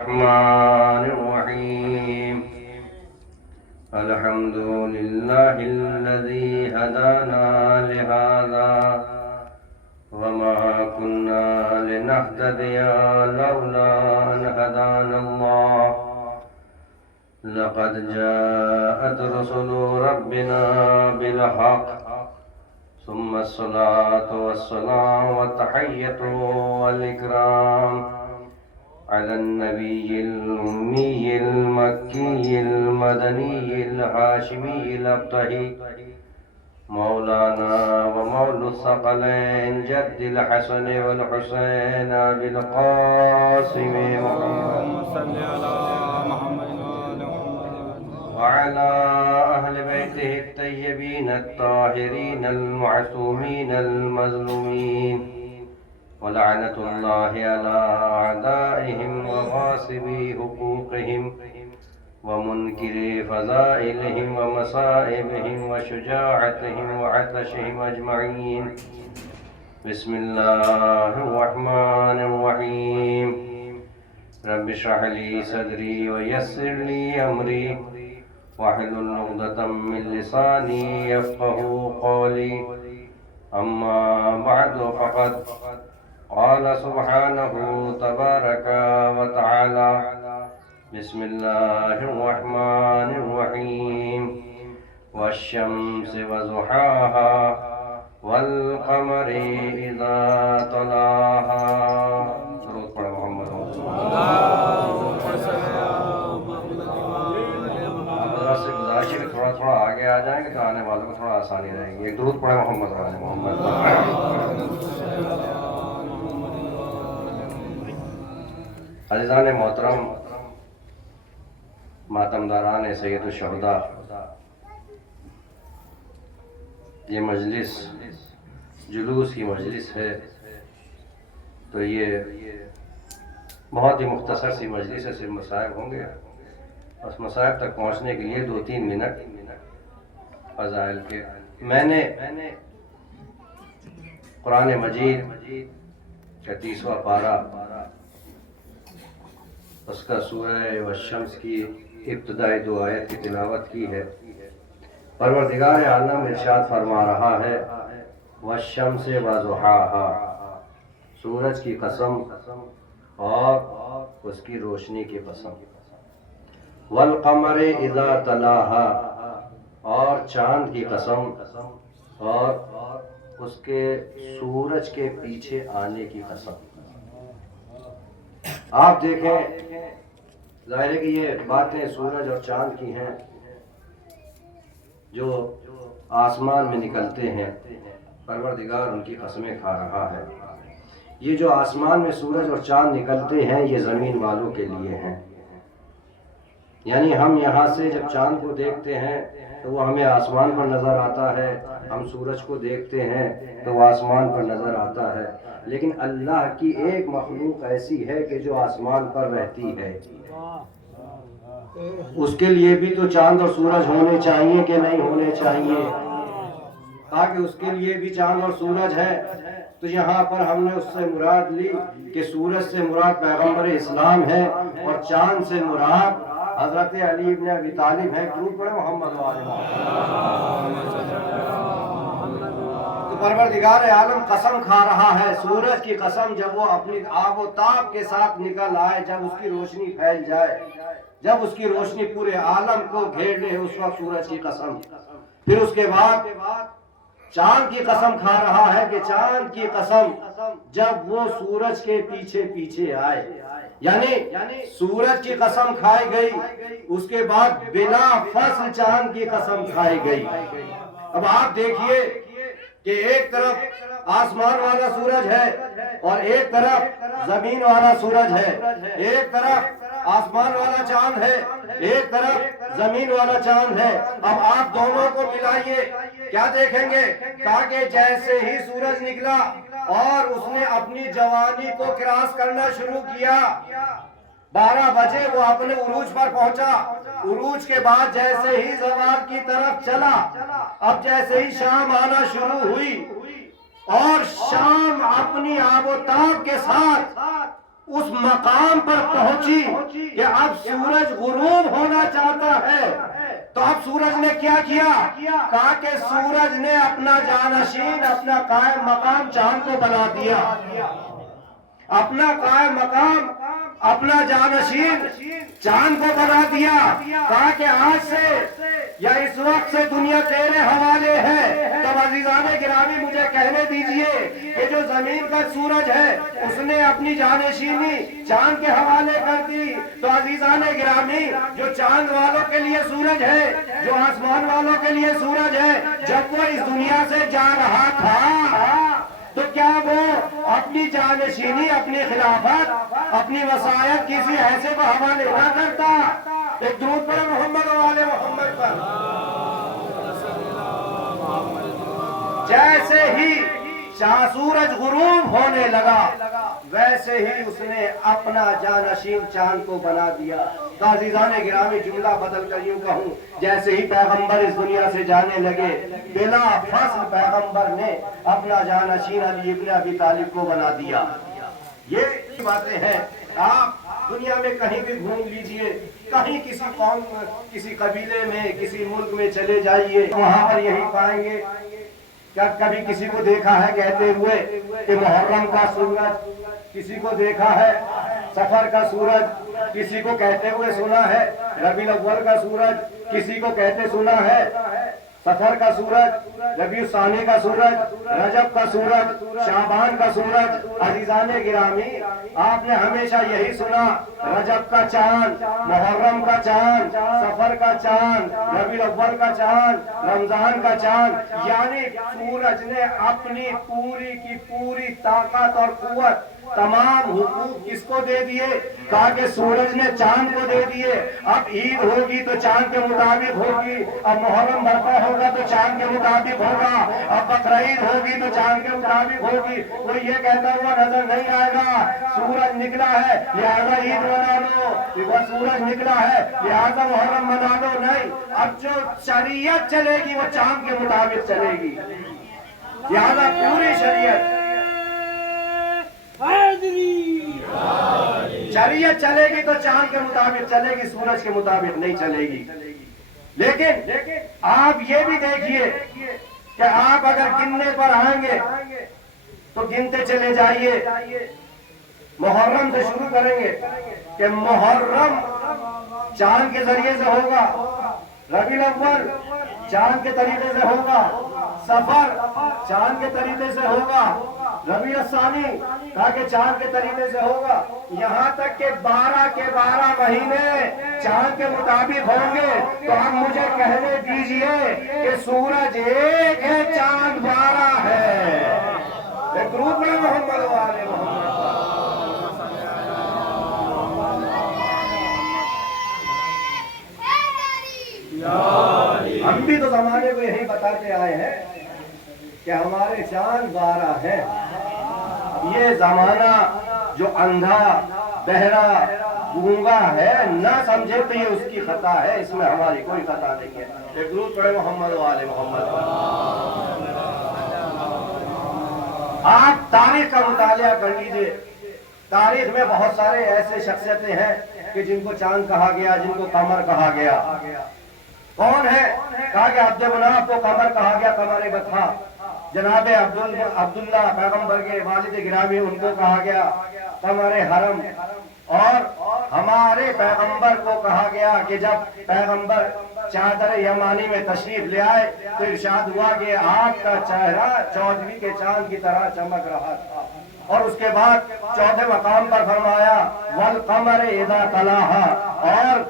الرحمن الرحيم الحمد لله الذي هدانا لهذا وما كنا لنهتدي لولا أن هدانا الله لقد جاءت رسل ربنا بالحق ثم الصلاة والسلام والتحية والإكرام على النبي الأمي المكي المدني الهاشمي الأبطحي مولانا ومولى الثقلين جد الحسن والحسين أبي القاسم وعلى أهل بيته الطيبين الطاهرين المعصومين المظلومين ولعنة الله على أعدائهم وغاصبي حقوقهم ومنكري فضائلهم ومصائبهم وشجاعتهم وعطشهم أجمعين. بسم الله الرحمن الرحيم. رب اشرح لي صدري ويسر لي أمري واحلل عقدة من لساني يفقهوا قولي. أما بعد فقد قال سبحانه تبارك وتعالى بسم الله الرحمن الرحيم والشمس وضحاها والقمر إذا طلاها. درود پڑھیں محمد سے گزارش ہے کہ تھوڑا آگے آ جائیں گے تو آنے والوں کو تھوڑا آسانی رہے گی. ایک درود پڑھیں محمد محمد. عزیزان محترم، ماتمداران سید الشہداء، یہ مجلس جلوس کی مجلس ہے تو یہ بہت ہی مختصر سی مجلس ہے. صرف مصائب ہوں گے. اس مصائب تک پہنچنے کے لیے 2-3 منٹ فضائل کے. میں نے قرآن مجید کا 30واں پارہ، اس کا سورہ والشمس کی ابتدائی 2 آیت کی تلاوت کی ہے. پروردگار عالم ارشاد فرما رہا ہے والشمس وضحاها، سورج کی قسم اور اس کی روشنی کی قسم. والقمر اذا تلاها، اور چاند کی قسم اور اس کے سورج کے پیچھے آنے کی قسم. آپ دیکھیں، ظاہر ہے کہ یہ باتیں سورج اور چاند کی ہیں جو آسمان میں نکلتے ہیں. پروردگار ان کی قسمیں کھا رہا ہے. یہ جو آسمان میں سورج اور چاند نکلتے ہیں یہ زمین والوں کے لیے ہیں. یعنی ہم یہاں سے جب چاند کو دیکھتے ہیں تو وہ ہمیں آسمان پر نظر آتا ہے، ہم سورج کو دیکھتے ہیں تو وہ آسمان پر نظر آتا ہے. لیکن اللہ کی ایک مخلوق ایسی ہے کہ جو آسمان پر رہتی ہے. اس کے لیے بھی تو چاند اور سورج ہونے چاہیے کہ نہیں ہونے چاہیے؟ تاکہ اس کے لیے بھی چاند اور سورج ہے. تو یہاں پر ہم نے اس سے مراد لی کہ سورج سے مراد پیغمبر اسلام ہے اور چاند سے مراد حضرت علی ابن ابی طالب ہے. درود پڑھیں محمد وآلہ تو پروردگار عالم قسم کھا رہا ہے. سورج کی قسم جب وہ اپنی آب و تاب کے ساتھ نکل آئے، جب اس کی روشنی پھیل جائے، جب اس کی روشنی پورے عالم کو گھیر لے، اس وقت سورج کی قسم. پھر اس کے بعد چاند کی قسم کھا رہا ہے کہ چاند کی قسم جب وہ سورج کے پیچھے پیچھے آئے. یعنی سورج کی قسم کھائی گئی، اس کے بعد بلا فصل چاند کی قسم کھائی گئی. اب آپ دیکھیے کہ ایک طرف آسمان والا سورج ہے اور ایک طرف زمین والا سورج ہے. ایک طرف آسمان والا چاند ہے، ایک طرف زمین والا چاند ہے. اب آپ دونوں کو ملائیے، کیا دیکھیں گے؟ تاکہ جیسے ہی سورج نکلا اور اس نے اپنی جوانی کو کراس کرنا شروع کیا، 12 بجے وہ اپنے عروج پر پہنچا. عروج کے بعد جیسے ہی زوال کی طرف چلا، اب جیسے ہی شام آنا شروع ہوئی اور شام اپنی آب و تاب کے ساتھ اس مقام پر پہنچی اب سورج غروب ہونا چاہتا ہے، تو اب سورج نے کیا کیا؟ کہا کہ سورج نے اپنا جانشین، اپنا قائم مقام چاند کو بنا دیا، اپنا قائم مقام، اپنا جانشین چاند کو بنا دیا۔ کہا کہ آج سے یا اس وقت سے دنیا تیرے حوالے ہے۔ تب عزیزان گرامی مجھے کہنے دیجئے کہ جو زمین کا سورج ہے اس نے اپنی جانشینی چاند کے حوالے کر دی، تو عزیزان گرامی جو چاند والوں کے لیے سورج ہے، جو آسمان والوں کے لیے سورج ہے، جب وہ اس دنیا سے جا رہا تھا تو کیا وہ اپنی جانشینی، اپنی خلافت، اپنی وصایت کسی ایسے کو حوالے نہ کرتا؟ ایک درود پڑھیں محمد و آل محمد پر۔ جیسے ہی سورج غروب ہونے لگا ویسے ہی اس نے اپنا جانشین چاند کو بنا دیا۔ تو عزیزان گرامی جملہ بدل کر یوں کہوں، جیسے ہی پیغمبر اس دنیا سے جانے لگے بلا فصل پیغمبر نے اپنا جانشین علی ابن ابی طالب کو بنا دیا۔ یہ باتیں ہیں، آپ دنیا میں کہیں بھی گھوم لیجئے، کہیں کسی قوم، کسی قبیلے میں، کسی ملک میں چلے جائیے، وہاں پر یہی پائیں گے۔ کیا کبھی کسی کو دیکھا ہے کہتے ہوئے کہ محرم کا سورج؟ کسی کو دیکھا ہے سفر کا سورج؟ کسی کو کہتے ہوئے سنا ہے ربیع الاول کا سورج؟ کسی کو کہتے سنا ہے سفر کا سورج، ربیع الثانی کا سورج، رجب کا سورج، شعبان کا سورج؟ عزیزان گرامی آپ نے ہمیشہ یہی سنا، رجب کا چاند، محرم کا چاند، سفر کا چاند، ربیع الاول کا چاند، رمضان کا چاند۔ یعنی سورج نے اپنی پوری کی پوری طاقت اور قوت، تمام حقوق کس کو دے دیے؟ کہا کہ سورج نے چاند کو دے دیے۔ اب عید ہوگی تو چاند کے مطابق ہوگی، اب محرم برپا ہوگا تو چاند کے مطابق ہوگا، اب بقرعید ہوگی تو چاند کے مطابق ہوگی۔ کوئی یہ کہتا ہوا نظر نہیں آئے گا سورج نکلا ہے لہذا عید منا لو، وہ سورج نکلا ہے لہذا محرم منا لو، نہیں۔ اب جو شریعت چلے گی وہ چاند کے مطابق چلے گی، لہذا پوری شریعت چلے گی تو چاند کے مطابق چلے گی، سورج کے مطابق نہیں چلے گی۔ لیکن آپ یہ بھی دیکھیے کہ آپ اگر گننے پر آئیں گے تو گنتے چلے جائیے۔ محرم سے شروع کریں گے کہ محرم چاند کے ذریعے سے ہوگا، ربیع الاول چاند کے طریقے سے ہوگا، سفر چاند کے طریقے سے ہوگا، ربیع الثانی کہا کہ چاند کے طریقے سے ہوگا، یہاں تک کہ 12 کے 12 مہینے چاند کے مطابق ہوں گے۔ تو اب مجھے کہنے دیجئے کہ سورج ایک ہے، چاند 12 ہے۔ ایک درود پڑھیں محمد و آل محمد۔ ہم بھی تو زمانے کو یہی بتاتے آئے ہیں کہ ہمارے چاند 12 ہیں۔ یہ زمانہ جو اندھا، بہرا، گونگا ہے، نہ سمجھے تو یہ اس کی خطا ہے، اس میں ہماری کوئی خطا نہیں ہے۔ ایک درود پڑھیں محمد و آل محمد۔ آپ تاریخ کا مطالعہ کر لیجئے، تاریخ میں بہت سارے ایسے شخصیتیں ہیں کہ جن کو چاند کہا گیا، جن کو قمر کہا گیا۔ کون ہے؟ کہا کہ عبد مناف کو قمر کہا گیا، قمر بطحا۔ جناب عبداللہ پیغمبر کے والد گرامی، ان کو کہا گیا قمر حرم۔ اور ہمارے پیغمبر کو کہا گیا کہ جب پیغمبر چادر یمانی میں تشریف لے آئے تو ارشاد ہوا کہ آپ کا چہرہ چودھویں کے چاند کی طرح چمک رہا تھا۔ اور اس کے بعد چوتھے مقام پر فرمایا والقمر اذا تلاہا، اور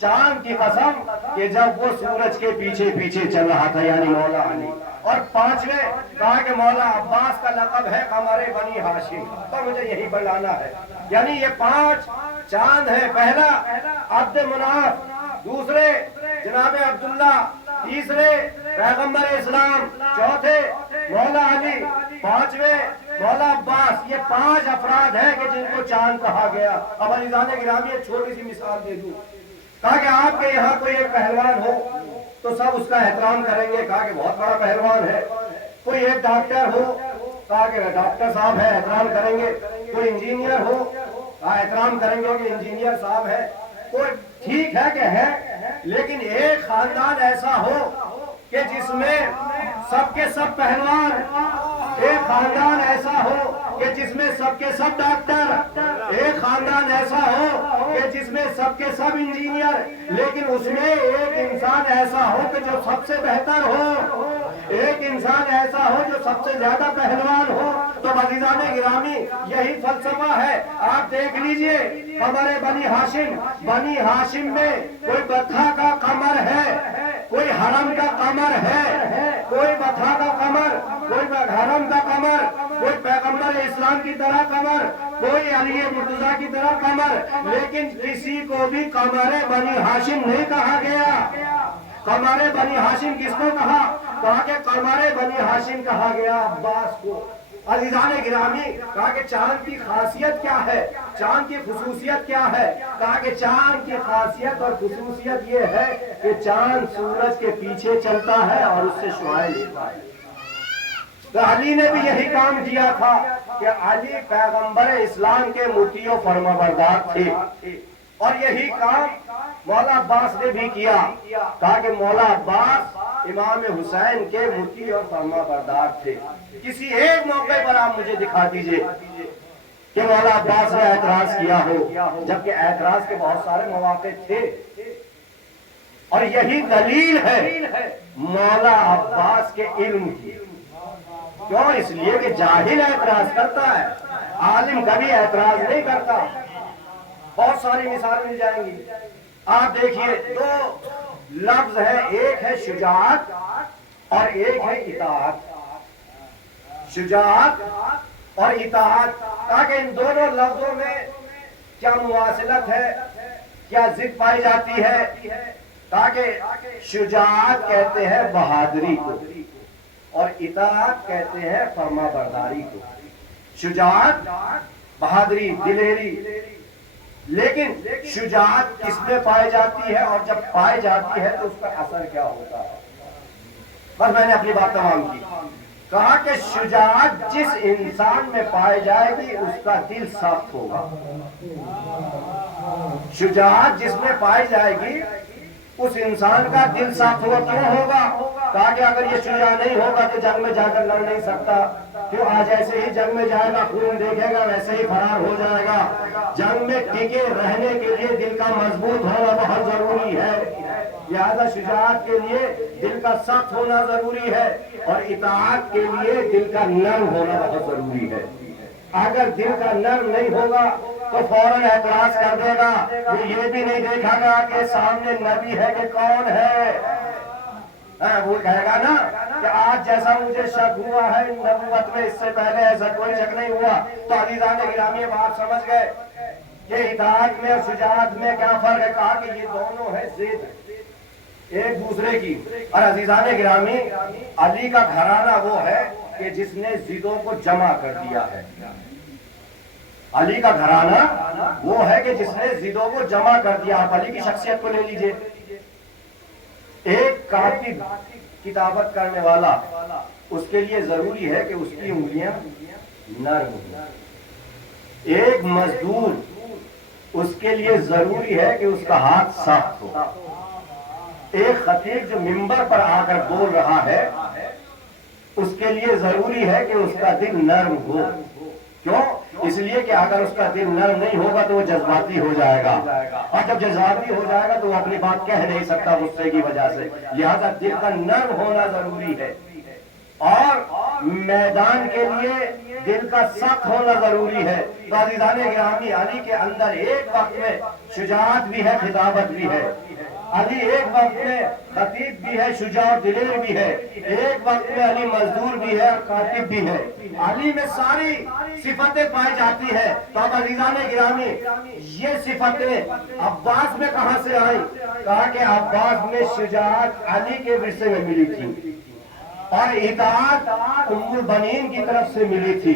چاند کی قسم کہ جب وہ سورج کے پیچھے پیچھے چل رہا تھا، یعنی مولا علی۔ اور پانچویں کہا کہ مولا عباس کا لقب ہے قمر بنی ہاشم، تو مجھے یہی بڑھانا ہے۔ یعنی یہ 5 چاند ہیں، پہلا عبد مناف، دوسرے جناب عبداللہ، تیسرے پیغمبر اسلام، چوتھے مولا علی، پانچویں مولا عباس۔ یہ 5 افراد ہیں کہ جن کو چاند کہا گیا۔ اب عزیزان گرامی ایک چھوٹی سی مثال دے دوں۔ کہا کہ آپ کے یہاں کوئی ایک پہلوان ہو تو سب اس کا احترام کریں گے، کہا کہ بہت بڑا پہلوان ہے۔ کوئی ایک ڈاکٹر ہو، کہا کہ ڈاکٹر صاحب ہے، احترام کریں گے۔ کوئی انجینئر ہو، احترام کریں گے کہ انجینئر صاحب ہے، کوئی ٹھیک ہے کہ ہے، لیکن ایک خاندان ایسا ہو کہ جس میں سب کے سب پہلوان، ایک خاندان ایسا ہو کہ جس میں سب کے سب ڈاکٹر، ایک خاندان ایسا ہو کہ جس میں سب کے سب انجینئر، لیکن اس میں ایک انسان ایسا ہو کہ جو سب سے بہتر ہو، ایک انسان ایسا ہو جو سب سے زیادہ پہلوان ہو، تو عزیزان گرامی یہی فلسفہ ہے۔ آپ دیکھ لیجئے قمر بنی ہاشم میں کوئی بطھا کا قمر ہے، کوئی حرم کا قمر ہے، کوئی بطھا کا قمر، کوئی حرم کا قمر، کوئی پیغمبر اسلام کی طرح قمر، کوئی علی مرتضیٰ کی طرح قمر، لیکن کسی کو بھی قمر بنی ہاشم نہیں کہا گیا۔ قمر بنی ہاشم کس کو کہا کہ قمر بنی ہاشم کہا گیا عباس کو۔ عزیزان گرامی کہا کہ چاند کی خاصیت کیا ہے، چاند کی خصوصیت کیا ہے؟ کہا کہ چاند کی خاصیت اور خصوصیت یہ ہے کہ چاند سورج کے پیچھے چلتا ہے اور اس سے شعاعیں لیتا ہے۔ تو علی نے بھی یہی کام کیا تھا کہ علی پیغمبر اسلام کے مطیع و فرمانبردار تھے، اور یہی کام مولا عباس نے بھی کیا۔ کہا کہ مولا عباس امام حسین کے مطیع اور فرمانبردار تھے۔ کسی ایک موقع پر آپ مجھے دکھا دیجئے کہ مولا عباس نے اعتراض کیا ہو، جبکہ اعتراض کے بہت سارے مواقع تھے، اور یہی دلیل ہے مولا عباس کے علم کی۔ کیوں؟ اس لیے کہ جاہل اعتراض کرتا ہے، عالم کبھی اعتراض نہیں کرتا۔ بہت ساری مثالیں مل جائیں گی۔ آپ دیکھیے دو لفظ ہے، ایک ہے شجاعت اور ایک ہے اطاعت۔ شجاعت اور اطاعت، تاکہ ان دونوں لفظوں میں کیا مواصلت ہے، کیا ضد پائی جاتی ہے؟ تاکہ شجاعت کہتے ہیں بہادری کو اور اطاعت کہتے ہیں فرما برداری کو۔ شجاعت بہادری، دلیری، لیکن شجاعت کس میں پائی جاتی ہے، اور جب پائی جاتی ہے تو اس کا اثر کیا ہوتا ہے؟ بس میں نے اپنی بات تمام کی۔ کہا کہ شجاعت جس انسان میں پائی جائے گی اس کا دل سخت ہوگا۔ شجاعت جس میں پائی جائے گی اس انسان کا دل سخت ہوگا۔ کیوں ہوگا؟ کہا کہ اگر یہ شجاع نہیں ہوگا تو جنگ میں جا کر لڑ نہیں سکتا۔ کیوں؟ آج ایسے ہی جنگ میں جائے گا، خون دیکھے گا، ویسے ہی فرار ہو جائے گا۔ جنگ میں ٹکے رہنے کے لیے دل کا مضبوط ہونا بہت ضروری ہے، لہذا شجاعت کے لیے دل کا سخت ہونا ضروری ہے، اور اطاعت کے لیے دل کا نرم ہونا بہت ضروری ہے۔ اگر دل کا نرم نہیں ہوگا تو فوراً اعتراض کر دے گا، یہ بھی نہیں دیکھا گا کہ سامنے نبی ہے کہ کون ہے۔ وہ کہے گا نا کہ آج جیسا مجھے شک ہوا ہے نبوت میں، اس سے پہلے ایسا کوئی شک نہیں ہوا۔ تو عزیزان گرامی اب آپ سمجھ گئے کہ اطاعت میں اور شجاعت میں کیا فرق ہے۔ کہا کہ یہ دونوں ہے ضد ایک دوسرے کی۔ اور عزیزان گرامی علی کا گھرانہ وہ ہے کہ جس نے ضدوں کو جمع کر دیا ہے۔ علی کا گھرانہ وہ ہے کہ جس نے ضدوں کو جمع کر دیا۔ آپ علی کی شخصیت کو لے لیجئے، ایک کاتب کتابت کرنے والا، اس کے لیے ضروری ہے کہ اس کی انگلیاں نرم ہوں۔ ایک مزدور، اس کے لیے ضروری ہے کہ اس کا ہاتھ سخت ہو۔ ایک خطیب جو منبر پر آ کر بول رہا ہے، اس کے لیے ضروری ہے کہ اس کا دل نرم ہو۔ کیوں؟ اس لیے کہ اگر اس کا دل نرم نہیں ہوگا تو وہ جذباتی ہو جائے گا، اور جب جذباتی ہو جائے گا تو وہ اپنی بات کہہ نہیں سکتا غصے کی وجہ سے، لہذا دل کا نرم ہونا ضروری ہے۔ اور میدان کے لیے دل کا سخت ہونا ضروری ہے۔ تو عزیزان گرامی علی کے اندر ایک وقت میں شجاعت بھی ہے، خطابت بھی ہے۔ علی ایک وقت میں خطیب بھی ہے، شجاع اور دلیر بھی ہے، ایک وقت میں علی مزدور بھی ہے اور کاتب بھی ہے۔ علی میں ساری صفتیں پائی جاتی ہے۔ تو اب عزیزان گرامی یہ صفتیں عباس میں کہاں سے آئی؟ کہا کہ عباس میں شجاعت علی کے ورثے میں ملی تھی، اور اطاعت ام البنین کی طرف سے ملی تھی۔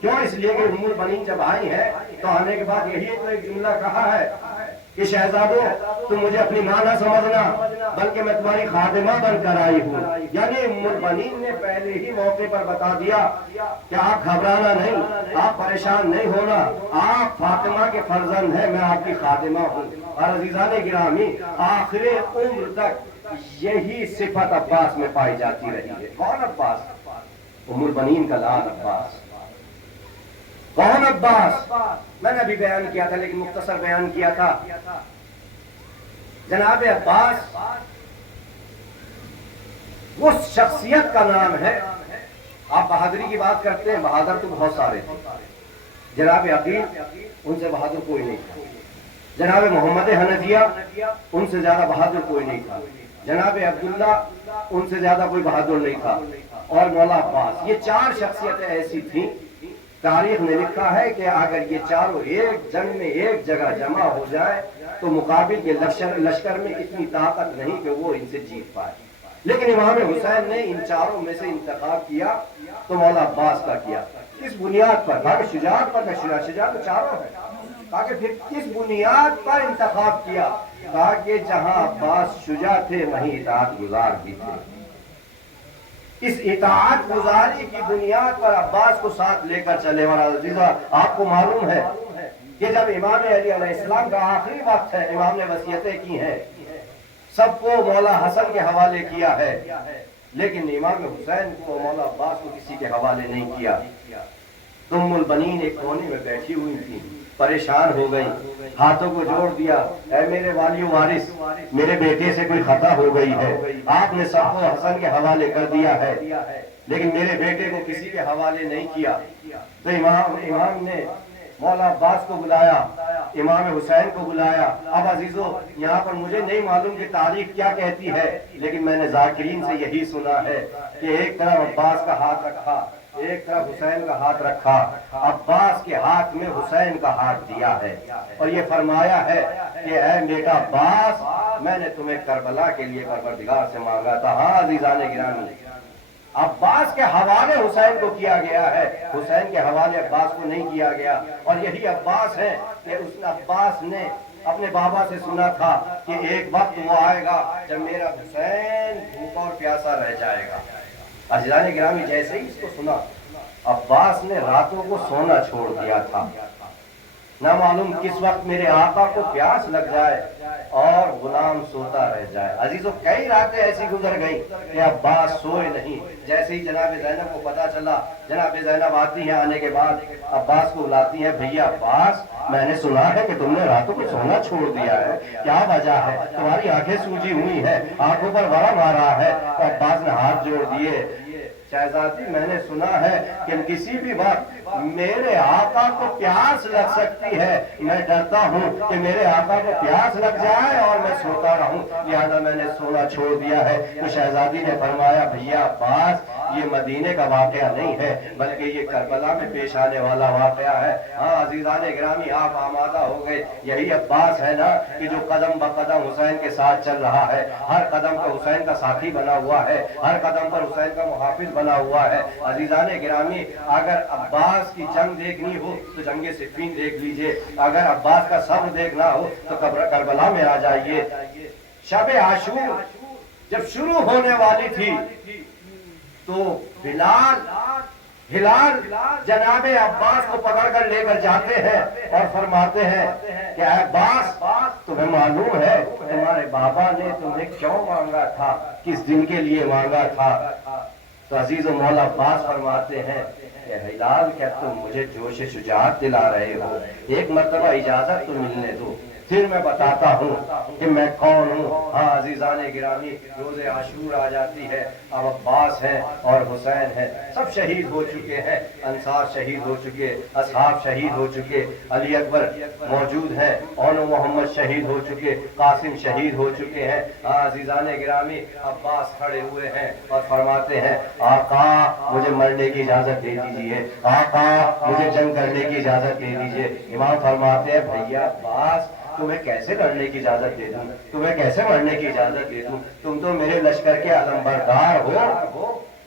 کیوں؟ اس لیے کہ ام البنین جب آئی ہے تو آنے کے بعد یہی تو ایک جملہ کہا ہے کہ شہزادوں تم مجھے اپنی ماں نہ سمجھنا بلکہ میں تمہاری خادمہ بن کر آئی ہوں۔ یعنی ام المؤمنین نے پہلے ہی موقع پر بتا دیا کہ آپ گھبرانا نہیں، آپ پریشان نہیں ہونا، آپ فاطمہ کے فرزند ہیں، میں آپ کی خادمہ ہوں۔ اور عزیزان گرامی آخر عمر تک یہی صفت عباس میں پائی جاتی رہی ہے۔ کون عباس؟ ام المؤمنین کا لال عباس۔ کون عباس؟ میں نے ابھی بیان کیا تھا لیکن مختصر بیان کیا تھا۔ جناب عباس وہ شخصیت کا نام ہے۔ آپ بہادری کی بات کرتے ہیں، بہادر تو بہت سارے تھے۔ جناب عقیل ان سے بہادر کوئی نہیں تھا، جناب محمد حنفیہ ان سے زیادہ بہادر کوئی نہیں تھا، جناب عبداللہ ان سے زیادہ کوئی بہادر نہیں تھا، اور مولا عباس، یہ چار شخصیتیں ایسی تھیں۔ تاریخ نے لکھا ہے کہ اگر یہ چاروں ایک جنگ میں ایک جگہ جمع ہو جائے تو مقابل کے لشکر میں اتنی طاقت نہیں کہ وہ ان سے جیت پائے، لیکن امام حسین نے ان چاروں میں سے انتخاب کیا تو مولا عباس کا کیا۔ کس بنیاد پر؟ تاکہ شجاعت پر نہ، شجاعت تو چاروں ہے، تاکہ پھر کس بنیاد پر انتخاب کیا؟ تاکہ جہاں عباس شجاع تھے وہیں اطاعت گزار بھی تھے۔ اس اطاعت گزاری کی بنیاد پر عباس کو ساتھ لے کر چلے۔ اور عزیزہ آپ کو معلوم ہے کہ جب امام علی علیہ السلام کا آخری وقت ہے، امام نے وصیتیں کی ہیں، سب کو مولا حسن کے حوالے کیا ہے، لیکن امام حسین کو مولا عباس کو کسی کے حوالے نہیں کیا۔ ام المؤمنین ایک کونے میں بیٹھی ہوئی تھی، پریشان ہو گئی، ہاتھوں کو جوڑ دیا، اے میرے والی وارث، میرے بیٹے سے کوئی خطا ہو گئی ہے، آپ نے سب کو حسن کے حوالے کر دیا ہے لیکن میرے بیٹے کو کسی کے حوالے نہیں کیا۔ تو امام نے مولا عباس کو بلایا، امام حسین کو بلایا۔ اب عزیزو یہاں پر مجھے نہیں معلوم کہ تاریخ کیا کہتی ہے، لیکن میں نے ذاکرین سے یہی سنا ہے کہ ایک طرف عباس کا ہاتھ رکھا، ایک طرف حسین کا ہاتھ رکھا، عباس کے ہاتھ میں حسین کا ہاتھ دیا ہے اور یہ فرمایا ہے کہ اے بیٹا عباس، میں نے تمہیں کربلا کے لیے پروردگار سے مانگا تھا۔ ہاں عزیزان گرامی، عباس کے حوالے حسین کو کیا گیا ہے، حسین کے حوالے عباس کو نہیں کیا گیا۔ اور یہی عباس ہے کہ اس عباس نے اپنے بابا سے سنا تھا کہ ایک وقت وہ آئے گا جب میرا حسین بھوکا اور پیاسا رہ جائے گا۔ عزیزان گرامی جیسے ہی اس کو سنا، عباس نے راتوں کو سونا چھوڑ دیا تھا۔ نہ معلوم کس وقت میرے آقا کو پیاس لگ جائے اور غلام سوتا رہ جائے۔ عزیزو کئی راتیں ایسی گزر گئی کہ عباس سوئے نہیں۔ جیسے ہی جناب زینب کو پتا چلا، جناب زینب آتی ہیں، آنے کے بعد عباس کو بلاتی ہیں، بھیا عباس، میں نے سنا ہے کہ تم نے راتوں کو سونا چھوڑ دیا ہے، کیا وجہ ہے؟ تمہاری آنکھیں سوجی ہوئی ہیں، آنکھوں پر ورم آ رہا ہے۔ تو عباس نے ہاتھ جوڑ دیے، شہزادی میں نے سنا ہے کہ کسی بھی وقت میرے آقا کو پیاس لگ سکتی ہے، میں ڈرتا ہوں کہ میرے آقا کو پیاس لگ جائے اور میں سوتا رہوں، لہذا میں نے سونا چھوڑ دیا ہے۔ تو شہزادی نے فرمایا، بھیا عباس، یہ مدینے کا واقعہ نہیں ہے بلکہ یہ کربلا میں پیش آنے والا واقعہ ہے۔ ہاں عزیزان گرامی آپ آمادہ ہو گئے، یہی عباس ہے نا کہ جو قدم بقدم حسین کے ساتھ چل رہا ہے، ہر قدم پر حسین کا ساتھی بنا ہوا ہے، ہر قدم پر حسین کا محافظ بنا ہوا ہے۔ عزیزان گرامی اگر عباس کی جنگ دیکھنی ہو تو جنگ صفین دیکھ لیجئے، اگر عباس کا صبر دیکھنا ہو تو کربلا میں آ جائیے۔ شب عاشور جب شروع ہونے والی تھی تو ہلال جناب عباس کو پکڑ کر لے کر جاتے ہیں اور فرماتے ہیں کہ اے عباس، تمہیں معلوم ہے تمہارے بابا نے تمہیں کیوں مانگا تھا، کس دن کے لیے مانگا تھا؟ تو عزیز و مولا عباس فرماتے ہیں کہ ہلال، کیا تم مجھے جوش شجاعت دلا رہے ہو؟ ایک مرتبہ اجازت تو ملنے دو، پھر میں بتاتا ہوں کہ میں کون ہوں۔ ہاں عزیزان گرامی روز عاشور آ جاتی ہے، اب عباس ہیں اور حسین ہیں، سب شہید ہو چکے ہیں، انصار شہید ہو چکے، اصحاب شہید ہو چکے، علی اکبر موجود ہیں، اون محمد شہید ہو چکے، قاسم شہید ہو چکے ہیں۔ ہاں عزیزان گرامی عباس کھڑے ہوئے ہیں اور فرماتے ہیں، آقا مجھے مرنے کی اجازت دے دیجئے، آقا مجھے جنگ کرنے کی اجازت دے دیجئے۔ امام فرماتے ہیں، بھیا عباس تمہیں کیسے لڑنے کی اجازت دے دوں، تمہیں کیسے مرنے کی اجازت دے دوں، تم تو میرے لشکر کے علمبردار ہو۔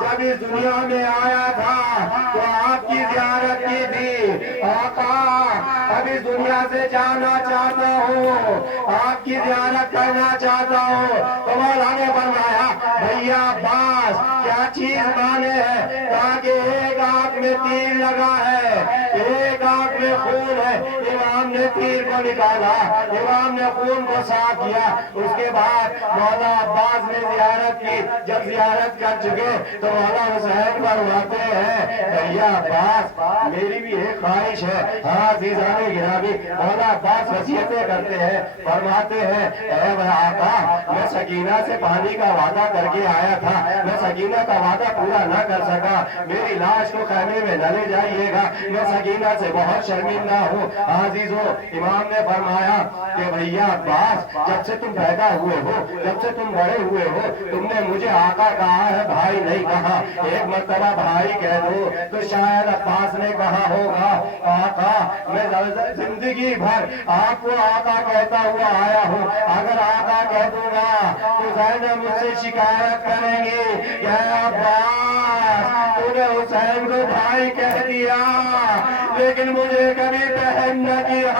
جب اس دنیا میں آیا تھا تو آپ کی زیارت کی تھی آقا اب اس دنیا سے جانا چاہتا ہوں آپ کی زیارت کرنا چاہتا ہوں تو مولا نے فرمایا بھیا عباس کیا چیز مانے ہے تاکہ ایک آنکھ میں تیر لگا ہے ایک آنکھ میں خون ہے امام نے تیر کو نکالا امام نے خون کو صاف کیا اس کے بعد مولا عباس نے زیارت کی جب زیارت کر چکے تو مولا حسین فرماتے ہیں بھیا عباس میری بھی ایک خواہش ہے ہاں عزیزان گرامی مولا عباس وصیتیں کرتے ہیں فرماتے ہیں اے آقا میں سکینہ سے پانی کا وعدہ کر کے آیا تھا میں سکینہ کا وعدہ پورا نہ کر سکا میری لاش کو خیمے میں نہ لے جائیے گا میں سکینہ سے بہت شرمندہ ہوں عزیزو امام نے فرمایا کہ بھیا عباس جب سے تم پیدا ہوئے ہو جب سے تم بڑے ہوئے ہو تم نے مجھے آقا کہا ہے بھائی نہیں کہا ایک مرتبہ بھائی کہہ دو تو شاید عباس نے کہا ہوگا آقا میں زندگی بھر آپ کو آقا کہتا ہوا آیا ہوں اگر آقا کہہ دوں گا تو زینب مجھ سے شکایت کریں گی کہ عباس تو نے حسین کو بھائی کہہ دیا لیکن مجھے کبھی بہن نہ کیا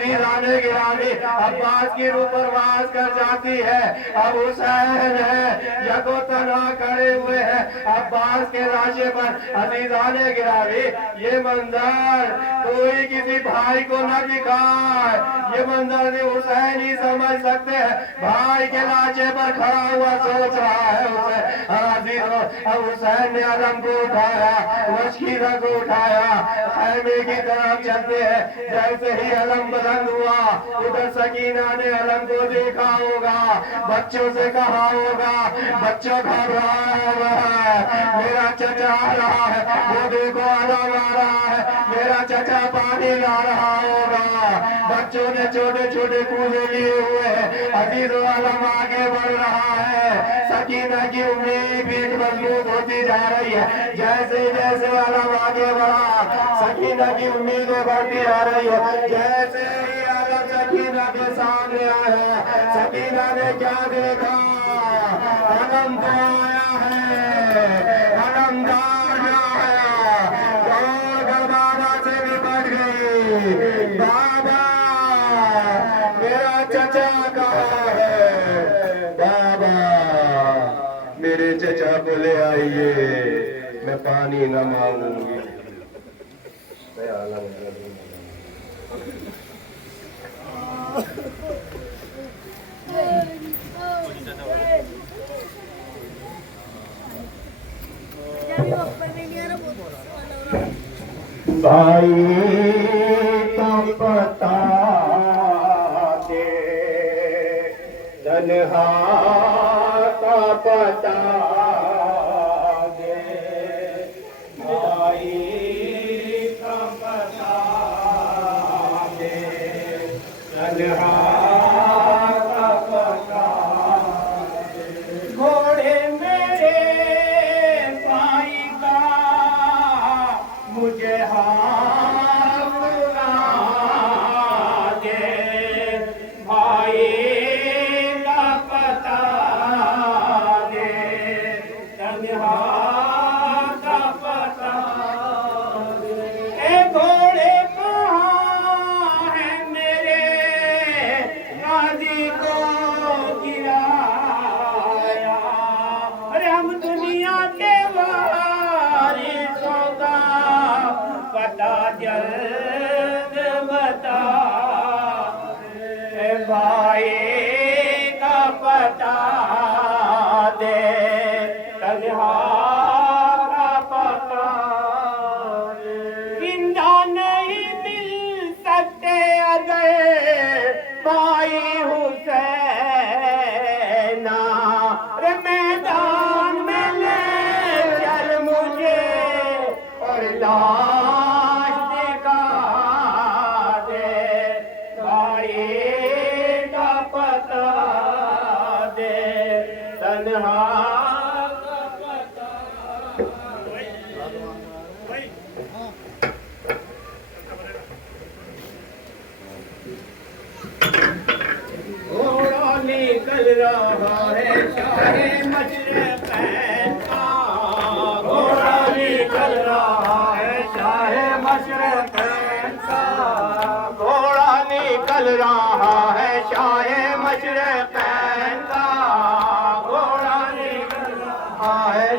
عزیزان گرامی عباس کی روح پرواز کر جاتی ہے اب حسین ہے یکو تنہا کھڑے ہوئے ہیں عباس کے لاشے پر عزیزان گرامی یہ منظر کوئی کسی بھائی کو نہ دکھائے یہ منظر بھی حسین ہی سمجھ سکتے ہیں بھائی کے لاشے پر کھڑا ہوا سوچ رہا ہے حسین عزیزوں اب حسین نے علم کو اٹھایا مشکیرہ کو اٹھایا خیمے کی طرف چلتے ہیں جیسے ہی علم بلند ہوا ادھر سکینہ نے علم کو دیکھا ہوگا بچوں سے کہا ہوگا بچوں گھبرا ہوا ہے میرا چچا آ رہا ہے وہ دیکھو علم آ رہا ہے میرا چچا پانی لا رہا ہوگا بچوں نے چھوٹے چھوٹے کوزے لیے ہوئے ہیں عزیز و علم آگے بڑھ رہا ہے سکینہ کی امید بھی مضبوط ہوتی جا رہی ہے جیسے جیسے علم آگے بڑھا سکینہ کی امیدیں بڑھتی آ رہی ہے جیسے ہی علم سکینہ کے سامنے آیا سکینہ نے کیا دیکھا علم تو آیا ہے علم دار آیا اور بابا سے بھی بڑھ گئی بابا میرا چچا کہاں ہے بابا میرے چچا کو لے آئیے میں پانی نہ مانگوں گی بھائی تو پتا دے تنہا کا پتا دے بھائی کا پتا دے تنہا کا پتا دے گھوڑے میرے بھائی کا مجھے ہاتھ لگا دے بھائی کا پتا دے تنہا کا پتا دے اے گھوڑے کہاں ہے میرے غازی کو گرایا ارے ہم دنیا کے وارثوں کا پتا جلد بتا اے بھائی کا پتا دے تنہا کا پتا زندہ نہیں مل سکتے اگر بھائی حسین رے میدان میں لے چل مجھے اور لاش دکھا دے بھائی کا پتا دے تنہا کا پتا گھوڑا نکل رہا ہے چاہے مشرق ہے